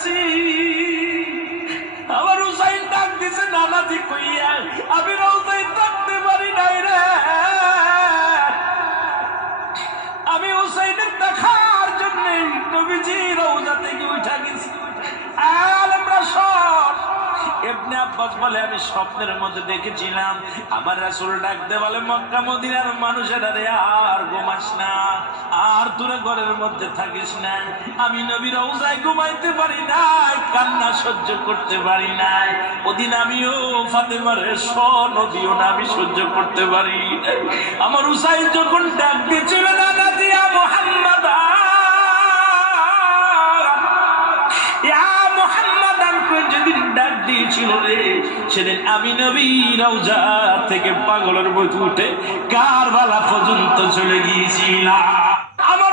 যাচ্ছি। আমার হুসাইন ডাক দিছে নানাজি কইয়া, আমি রওজায় থাকতে পারি নাই রে। আমি হুসাইনের দেখার জন্য নবীজি রওজা থেকে উঠা গেছি। আলেমরা সব ইবনে আব্বাস বলে আমি স্বপ্নের মধ্যে দেখেছিলাম আমার রাসূল ডাকতে বলে মক্কা মদিনার মানুষেরা রে আর ঘুমাস না, আর দূরে ঘরের মধ্যে থাকিস না। আমি নবীর রওজায় ঘুমাইতে পারি নাই, কান্না সহ্য করতে পারি নাই। ওদিন আমিও ফাতেমার নবীও না আমি সহ্য করতে পারি। আমার হুসাইন যখন ডাক দিয়েছিল না দিয়া মুহাম্মদ যেদিন ডাক দিয়েছিল রে, সেদিন আমি নবী রওজা থেকে পাগলের মতো উঠে কারবালা পর্যন্ত চলে গিয়েছিলাম।